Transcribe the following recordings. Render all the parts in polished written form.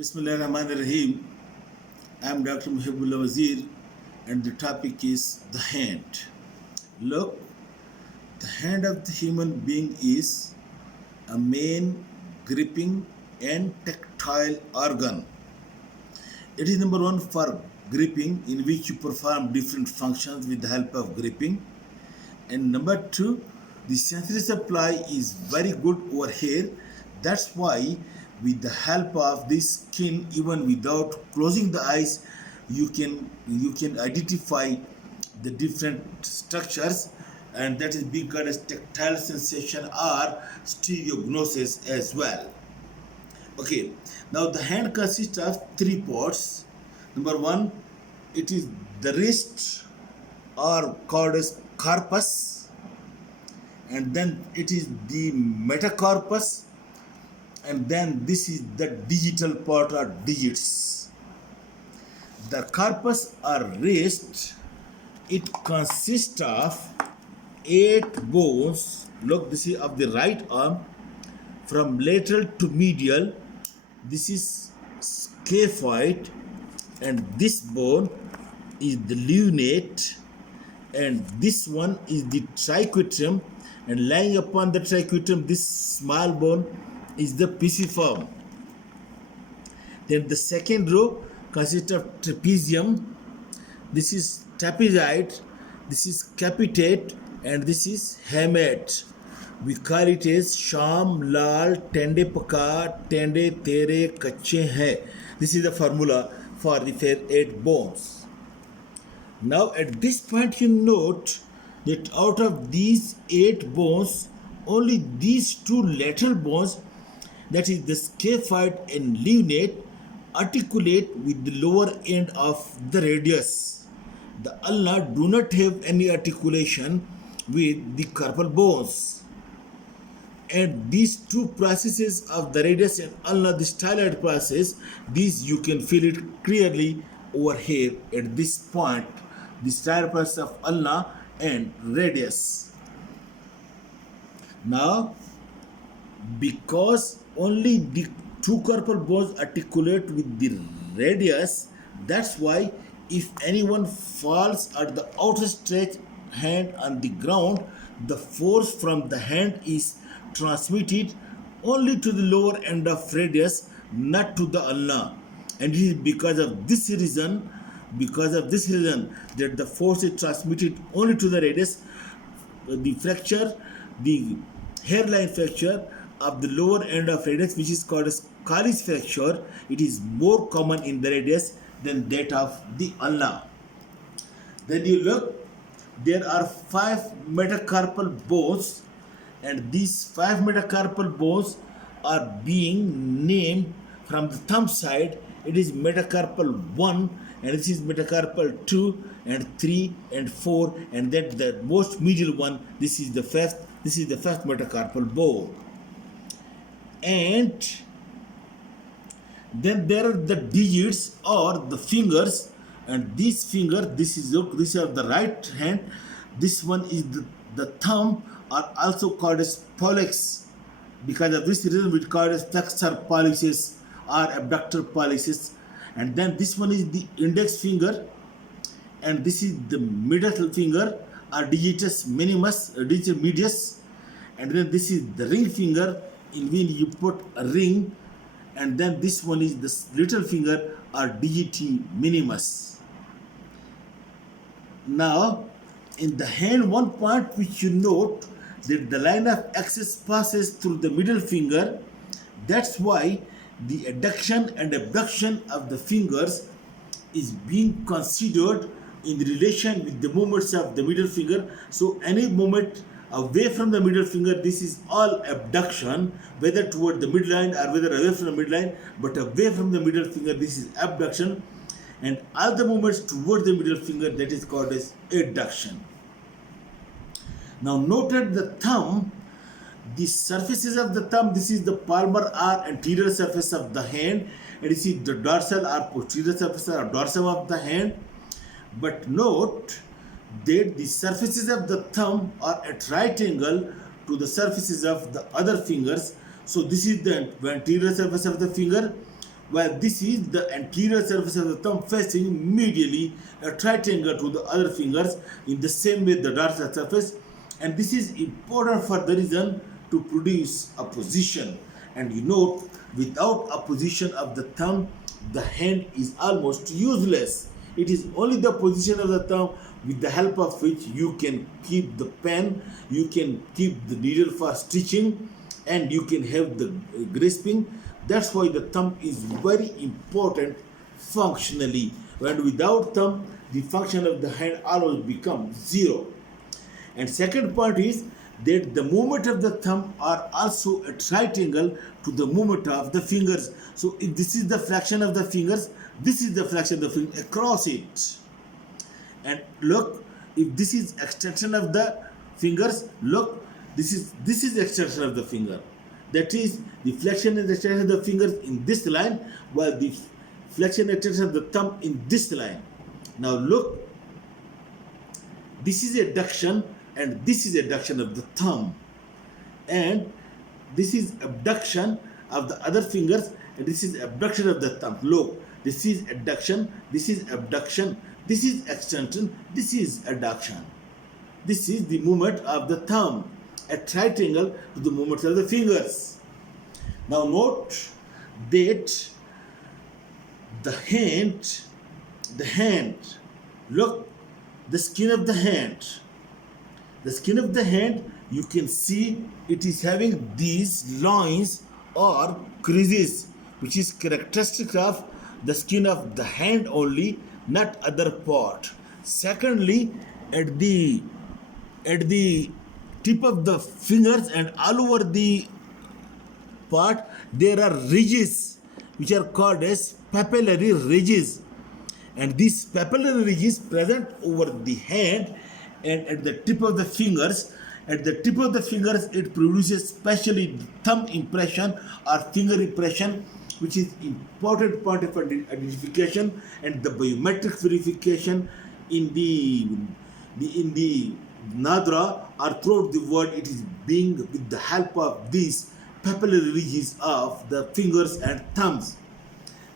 Bismillahirrahmanirrahim. I am Dr. Muhibullah Wazir, and the topic is the hand. Look, the hand of the human being is a main gripping and tactile organ. It is number one for gripping, in which you perform different functions with the help of gripping. And number two, the sensory supply is very good over here. That's why, with the help of this skin, even without closing the eyes, you can identify the different structures, and that is being called as tactile sensation or stereognosis as well. Okay, now the hand consists of three parts. Number one, it is the wrist, or called as corpus, and then it is the metacarpus, and then this is the digital part or digits. The corpus or wrist, it consists of 8 bones. Look, this is of the right arm, from lateral to medial. This is scaphoid, and this bone is the lunate, and this one is the triquetrum, and lying upon the triquetrum, this small bone is the pisiform. Then the second row consists of trapezium. This is trapezoid, this is capitate, and this is hamate. We call it as Sham, Lal, Tende Paka, Tende Tere Kache Hai. This is the formula for the 8 bones. Now at this point you note that out of these 8 bones, only these 2 lateral bones, that is the scaphoid and lunate, articulate with the lower end of the radius. The ulna do not have any articulation with the carpal bones. And these 2 processes of the radius and ulna, the styloid process, these you can feel it clearly over here at this point, the styloid process of ulna and radius. Now, because only the 2 carpal bones articulate with the radius, that's why if anyone falls at the outstretched hand on the ground, the force from the hand is transmitted only to the lower end of radius, not to the ulna. And it is because of this reason that the force is transmitted only to the radius. The fracture, the hairline fracture of the lower end of radius, which is called as Colles fracture, it is more common in the radius than that of the ulna. Then you look, there are 5 metacarpal bones, and these 5 metacarpal bones are being named from the thumb side. It is metacarpal 1, and this is metacarpal 2 and 3 and 4, and then the most medial one, this is the first metacarpal bone. And then there are the digits or the fingers, and this finger, this is the right hand, this one is the thumb, are also called as pollex. Because of this reason we call it as flexor pollicis or abductor pollicis. And then this one is the index finger, and this is the middle finger or digitus minimus, digitus medius, and then this is the ring finger, in which you put a ring, and then this one is the little finger or digiti minimus. Now, in the hand, one point which you note that the line of axis passes through the middle finger. That's why the adduction and abduction of the fingers is being considered in relation with the movements of the middle finger. So any movement away from the middle finger, this is all abduction, whether toward the midline or whether away from the midline, but away from the middle finger, this is abduction, and all the movements toward the middle finger, that is called as adduction. Now noted the thumb, the surfaces of the thumb, this is the palmar or anterior surface of the hand, and this is the dorsal or posterior surface or dorsum of the hand. But note that the surfaces of the thumb are at right angle to the surfaces of the other fingers. So this is the anterior surface of the finger, while this is the anterior surface of the thumb facing medially a triangle to the other fingers in the same way the dorsal surface, and this is important for the reason to produce a position. And you note, without a position of the thumb, the hand is almost useless. It is only the position of the thumb with the help of which you can keep the pen, you can keep the needle for stitching, and you can have the grasping. That's why the thumb is very important functionally. And without thumb, the function of the hand always becomes zero. And second point is that the movement of the thumb are also at right angle to the movement of the fingers. So if this is the flexion of the fingers, this is the flexion of the finger across it. And look, if this is extension of the fingers, look, this is extension of the finger. That is, the flexion and extension of the fingers in this line, while the flexion and extension of the thumb in this line. Now look, this is adduction and this is adduction of the thumb, and this is abduction of the other fingers, and this is abduction of the thumb. Look, this is adduction, this is abduction, this is extension, this is adduction. This is the movement of the thumb at right angle to the movement of the fingers. Now note that the hand, look, the skin of the hand, you can see it is having these lines or creases, which is characteristic of the skin of the hand only, not other part. Secondly, at the tip of the fingers and all over the part, there are ridges which are called as papillary ridges, and these papillary ridges present over the hand and at the tip of the fingers. At the tip of the fingers, it produces specially thumb impression or finger impression, which is important point of identification and the biometric verification in the nadra or throughout the world. It is being with the help of these papillary ridges of the fingers and thumbs.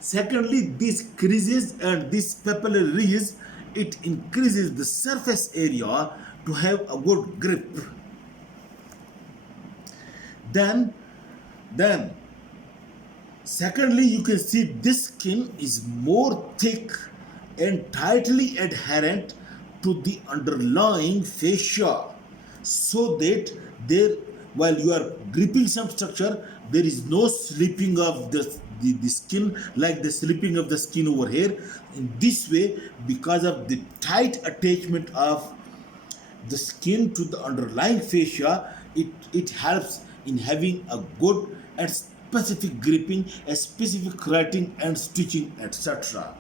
Secondly, these creases and these papillary ridges, it increases the surface area to have a good grip. Then secondly, you can see this skin is more thick and tightly adherent to the underlying fascia, so that there, while you are gripping some structure, there is no slipping of the skin like the slipping of the skin over here. In this way, because of the tight attachment of the skin to the underlying fascia, it helps in having a good and specific gripping, a specific writing and stitching, etc.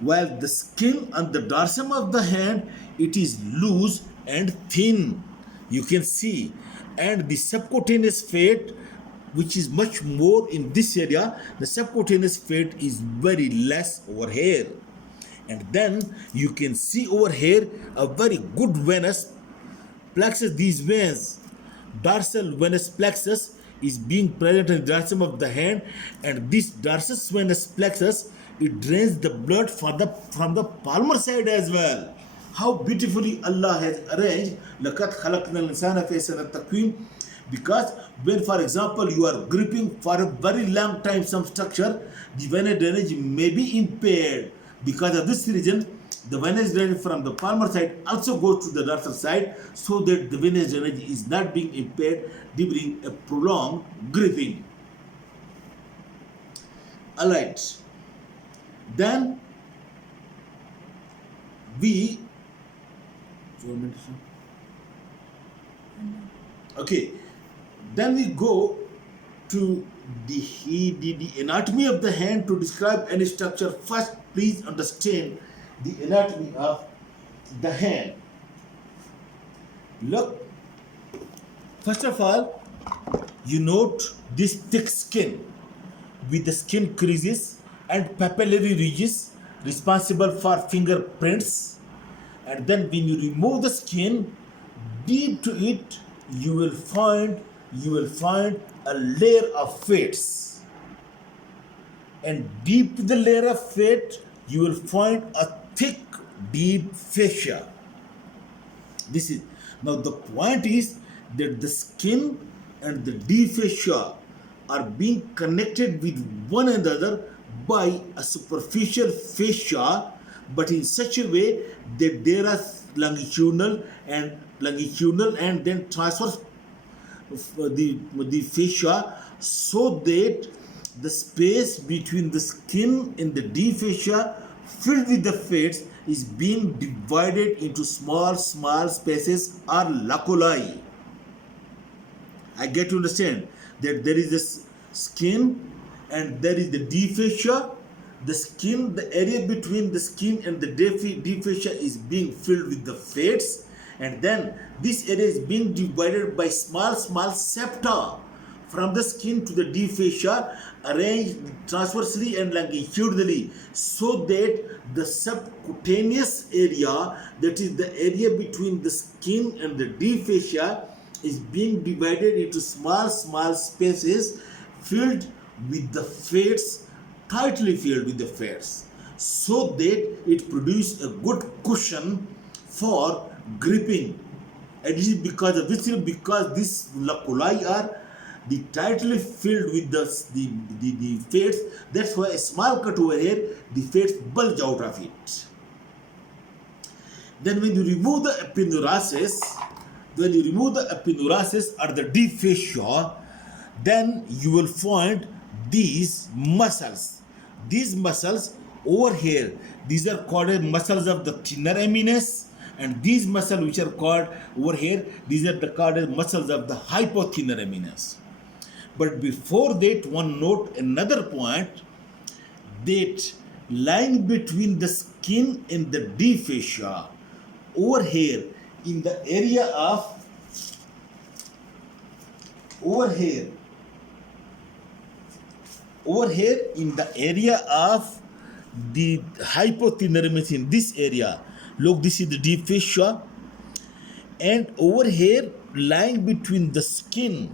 While the skin on the dorsum of the hand, it is loose and thin, you can see, and the subcutaneous fat, which is much more in this area, the subcutaneous fat is very less over here. And then you can see over here a very good venous plexus. These veins, dorsal venous plexus, is being present in the dorsum of the hand, and this dorsal venous plexus, it drains the blood from the palmar side as well. How beautifully Allah has arranged لَقَدْ خَلَقْنَا الْإِنسَانَ فِي أَحْسَنِ التَّقْوِيمِ. Because when, for example, you are gripping for a very long time some structure, the venous drainage may be impaired. Because of this reason, the venous drainage from the palmar side also goes to the dorsal side, so that the venous drainage is not being impaired during a prolonged gripping. Alright, then we then we go to the anatomy of the hand. To describe any structure, first please understand the anatomy of the hand. Look, first of all, you note this thick skin with the skin creases and papillary ridges responsible for fingerprints. And then when you remove the skin, deep to it, you will find a layer of fats. and deep to the layer of fat, you will find a thick, deep fascia. This is now the point is that the skin and the deep fascia are being connected with one another by a superficial fascia, but in such a way that there are longitudinal and then transverse the fascia, so that the space between the skin and the deep fascia filled with the fats is being divided into small spaces or laculi. I get to understand that there is this skin and there is the deep fascia. The skin, the area between the skin and the deep fascia is being filled with the fats, and then this area is being divided by small septa from the skin to the deep fascia, arranged transversely and longitudinally, so that the subcutaneous area, that is the area between the skin and the deep fascia, is being divided into small spaces filled with the fats, tightly filled with the fats, so that it produces a good cushion for gripping. And this is because of this, because these laculi are the tightly filled with the fats. That's why a small cut over here, the fats bulge out of it. Then when you remove the epineuraces, or the deep fascia, then you will find these muscles. These muscles over here, these are called as muscles of the thinner eminence, and these muscles which are called over here, these are called as muscles of the hypothinner eminence. But before that, one note another point, that lying between the skin and the deep fascia, over here in the area of over here in the area of the hypothinner eminence, in this area, look, this is the deep fascia, and over here lying between the skin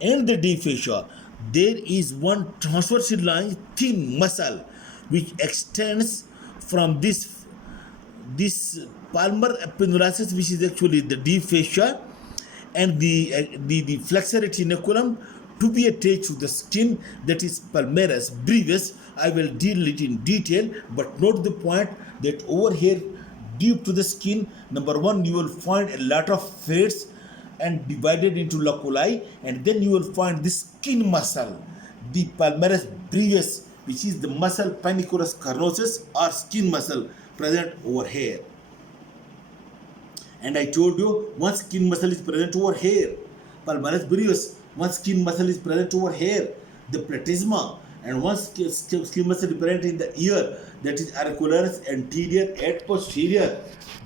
and the deep fascia, there is one transversal line thin muscle which extends from this palmar epineurasis, which is actually the deep fascia, and the flexor retinaculum to be attached to the skin, that is palmaris brevis. I will deal it in detail, but note the point that over here, deep to the skin, number one, you will find a lot of fats and divided into laculi, and then you will find this skin muscle, the palmaris brevis, which is the muscle panniculus carnosus or skin muscle present over here. And I told you one skin muscle is present over here, palmaris brevis. One skin muscle is present over here, the platysma, and one skin muscle is present in the ear, that is auricularis anterior and posterior.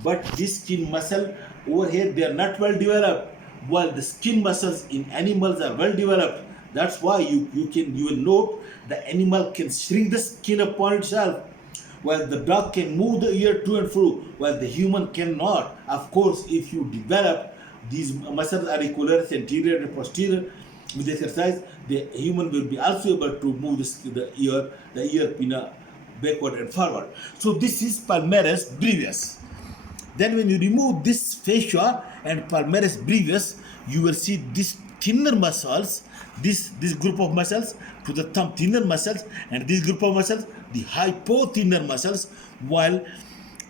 But this skin muscle over here, they are not well developed, while the skin muscles in animals are well developed. That's why you will note the animal can shrink the skin upon itself, while the dog can move the ear to and fro, while the human cannot. Of course, if you develop these muscles auricularis anterior and posterior with exercise, the human will be also able to move the ear pinna backward and forward. So this is palmaris brevis. Then when you remove this fascia and palmaris brevis, you will see this thinner muscles, this group of muscles to the thumb, thinner muscles, and this group of muscles, the hypothinner muscles, while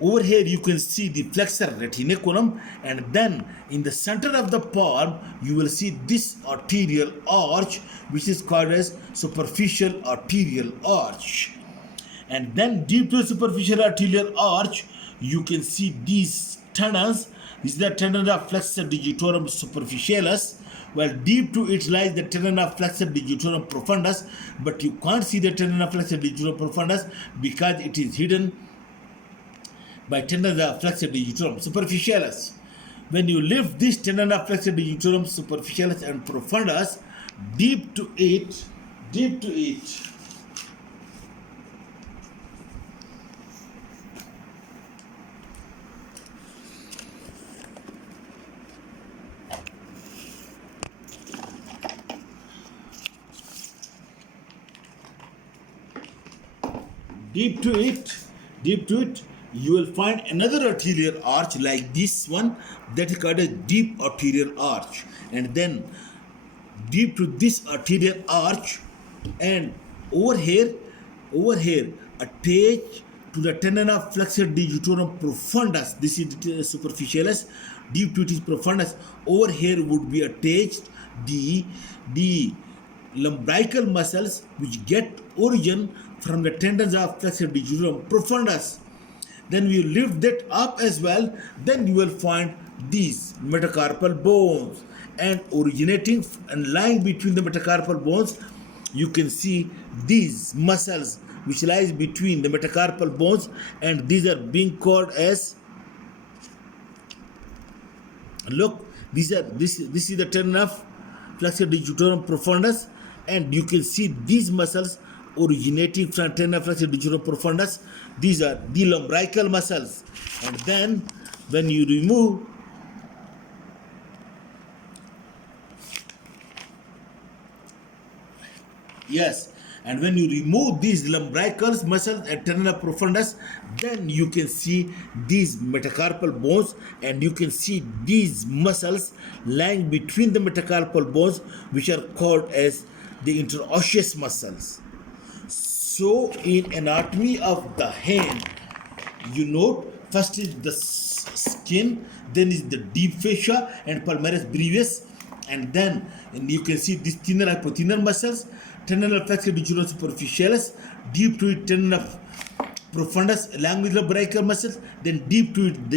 over here you can see the flexor retinaculum, and then in the center of the palm you will see this arterial arch, which is called as superficial arterial arch. And then deep to the superficial arterial arch, you can see these tendons. This is the tendon of flexor digitorum superficialis, while deep to it lies the tendon of flexor digitorum profundus, but you can't see the tendon of flexor digitorum profundus because it is hidden by tendon of flexor digitorum superficialis. When you lift this tendon of flexor digitorum superficialis and profundus deep to it, deep to it, deep to it, you will find another arterial arch like this one, that is called a deep arterial arch. And then deep to this arterial arch, and over here attached to the tendon of flexor digitorum profundus, this is the superficialis, deep to it is profundus. Over here would be attached the lumbrical muscles which get origin from the tendons of flexor digitorum profundus. Then we lift that up as well, then you will find these metacarpal bones, and originating and lying between the metacarpal bones, you can see these muscles which lies between the metacarpal bones, and these are being called as, look, this is the tendon of flexor digitorum profundus, and you can see these muscles originating from tendon of flexor digitorum profundus. These are the lumbrical muscles. And then when you remove and when you remove these lumbrical muscles and tendon profundus, then you can see these metacarpal bones, and you can see these muscles lying between the metacarpal bones, which are called as the interosseous muscles. So in anatomy of the hand, you note first is the skin, then is the deep fascia and palmaris brevis, and then you can see these thinner and hypothinner muscles, tendon of flexor digitorum superficialis, deep to it tendon of profundus along with the brachial muscles, then deep to it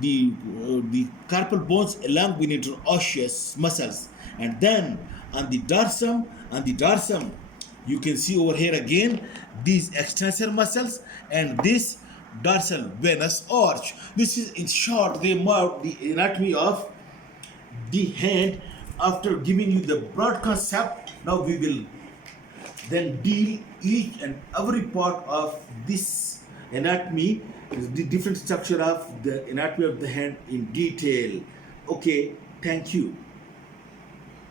the carpal bones along with interosseous muscles, and then on the dorsum you can see over here again these extensor muscles and this dorsal venous arch. This is in short the anatomy of the hand. After giving you the broad concept, now we will then deal each and every part of this anatomy, the different structure of the anatomy of the hand in detail. Okay, thank you.